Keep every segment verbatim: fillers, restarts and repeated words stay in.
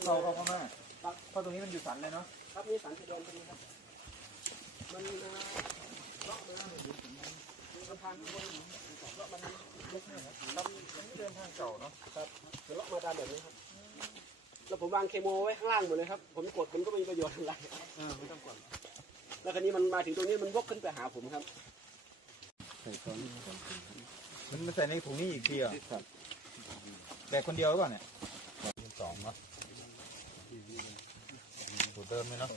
เราเข้ามาเพราะตรงนี้มันอยู่สันเลยเนาะครับนี่สันจะโดนตรงนี้ครับมันเลาะมามีสะพานข้างบนเลาะมาเล็กน้อยครับครับมันไม่เดินทางเก่าเนาะครับจะเลาะมาตามแบบนี้ครับแล้วผมวางเคโมไว้ข้างล่างหมดเลยครับผมกดมันก็ไม่มีประโยชน์อะไรไม่ต้องกดแล้วคราวนี้มันมาถึงตรงนี้มันวกขึ้นไปหาผมครับใส่ตอนมันมาใส่ในถุงนี้อีกทีอ่ะแต่คนเดียวหรือเปล่าเนี่ยสองเนาะสูตรเดิมเลยเนาะ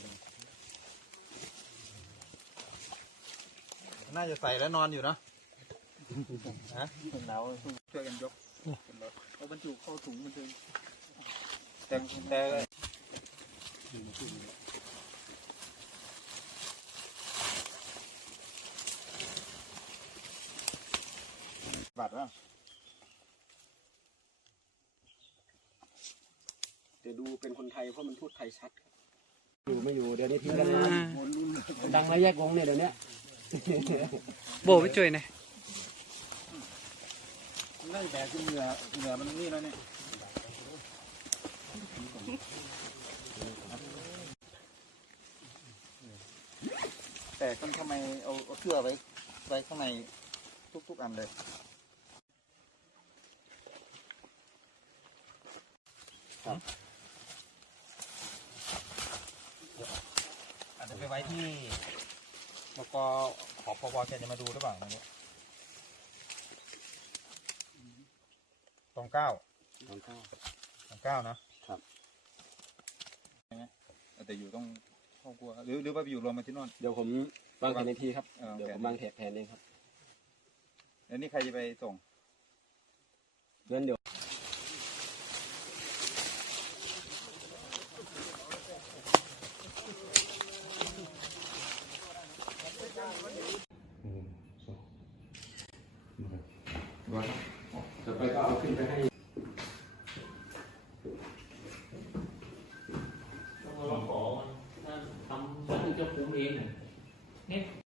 น่าจะใส่แล้วนอนอยู่นะฮะหนาวช่วยกันยกเอาบรรจุเข้าถุงมันเลยแต่แต่บัตรแล้วจะดูเป็นคนไทยเพราะมันพูดไทยชัดอยู่ไม่อยู่เดี๋ยวนี้ทิ้งกันนะดังไรแยกวงเนี่ยเดี๋ยวนี้โบไปช่วยหน่อยมันได้แบกขึ้นเหนือเหนือมันนี่แล้วเนี่ยแต่ต้องทำไมเอาเอาเสื้อไว้ไว้ข้างในทุกๆอันเลยครับอาจจะไปไว้ที่บกขอปปแกจะมาดูหรือเปล่าเนี่ยตองเก้าตองเก้าตองเก้านะครับใช่ไหมแต่อยู่ต้องเข้าครัวหรือหรือว่าไปอยู่รวมมาที่นู่นเดี๋ยวผมวางแผนในทีครับเดี๋ยวผมวางแผนเองครับแล้วนี่ใครจะไปส่งเงินเดี๋ยวจะไปก็เอาขึ้นไปให้ต้องมาขอทำมันจะคุ้มเองเนี่ย